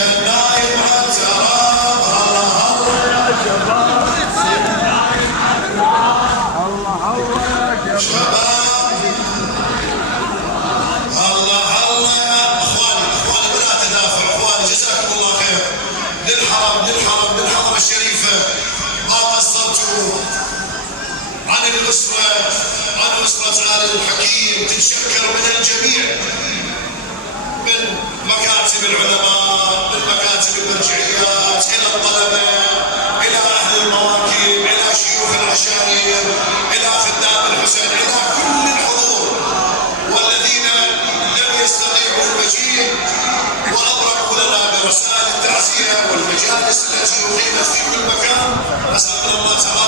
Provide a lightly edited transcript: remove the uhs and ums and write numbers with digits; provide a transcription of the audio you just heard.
النايم عالتراب الله الله يا شباب زين النايم عالتراب الله الله يا شباب الله الله يا اخواني ولا تدافع اخواني جزاكم الله خير للحرم الشريفه ما قصرتوا عن الاسره عن اسره آل الحكيم تتشكر من الجميع من مكاتب العلماء من مكاتب المرجعيات الى الطلبه الى اهل المواكب الى شيوخ العشائر الى خدام الحسين الى كل الحضور والذين لم يستطيعوا المجيء وابرقوا لنا برسائل التعزيه والمجالس التي اقيمت في كل مكان. اسال الله تعالى